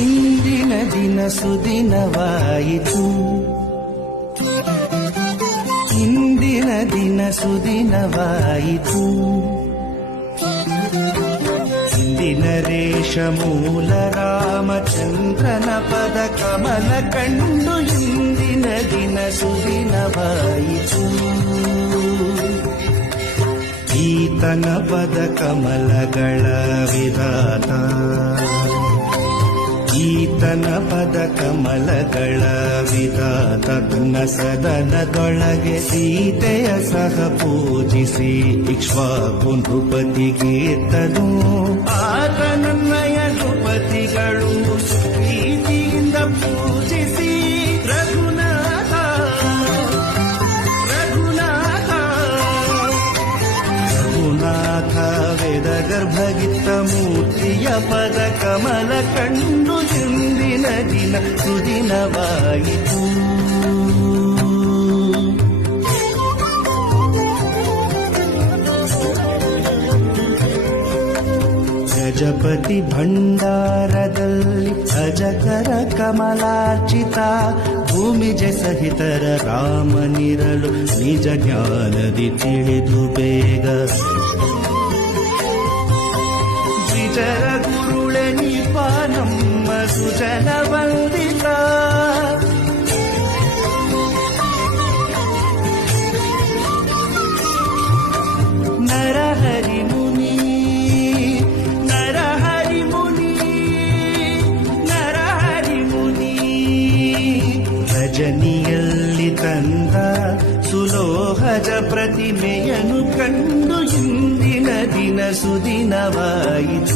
ಇಂದಿನ ದಿನ ಸುದಿನವಾಯಿತು, ಇಂದಿನ ದಿನ ಸುದಿನವಾಯಿತು. ಇಂದಿನ ರೇಷ ಮೂಲ ರಾಮಚಂದ್ರನ ಪದ ಕಮಲ ಕಂಡು ಇಂದಿನ ದಿನ ಸುದಿನವಾಯಿತು. ಈತನ ಪದ ಕಮಲಗಳ ವಿಧಾತ, ಈತನ ಪದ ಕಮಲಗಳ ವಿಧಾತ. ತನ್ನ ಸದನದೊಳಗೆ ಸೀತೆಯ ಸಹ ಪೂಜಿಸಿ ಇಕ್ಷ್ವಾಕು ನೃಪತಿಗೇತನು. ಆತನನ್ನಯ ನೃಪತಿಗಳು ಪ್ರೀತಿಯಿಂದ ಪೂಜಿಸಿ ರಘುನಾಥ ರಘುನಾಥ ರಘುನಾಥ ವೇದ ಗರ್ಭಗಿತ್ತ ಮೂರ್ತಿಯ ಪದ ಕಮಲ ಕಂಡು ಇಂದಿನ ದಿನ ಸುದಿನವಾಯಿತು. ಗಜಪತಿ ಭಂಡಾರದಲ್ಲಿ ಅಜಕರ ಕಮಲಾರ್ಚಿತ. ಭೂಮಿಜ ಸಹಿತರ ರಾಮನಿರಲು ನಿಜ ಜ್ಞಾನದಿ ತಿಳಿದು ಬೇಗ. ದ್ವಿಜರ ಗುರುಳೆ ನಿಪ ನಮ್ಮ ಸುಜನ ವಂದಿತ. ನರಹರಿ ಮುನಿ ನರಹರಿ ಮುನಿ ನರಹರಿ ಮುನಿ. ರಜನಿಯಲ್ಲಿ ತಂದ ಸುಲೋಹಜ ಪ್ರತಿಮೆಯನ್ನು ಕಂಡು ಇಂದಿನ ದಿನ ಸುದಿನವಾಯಿತು.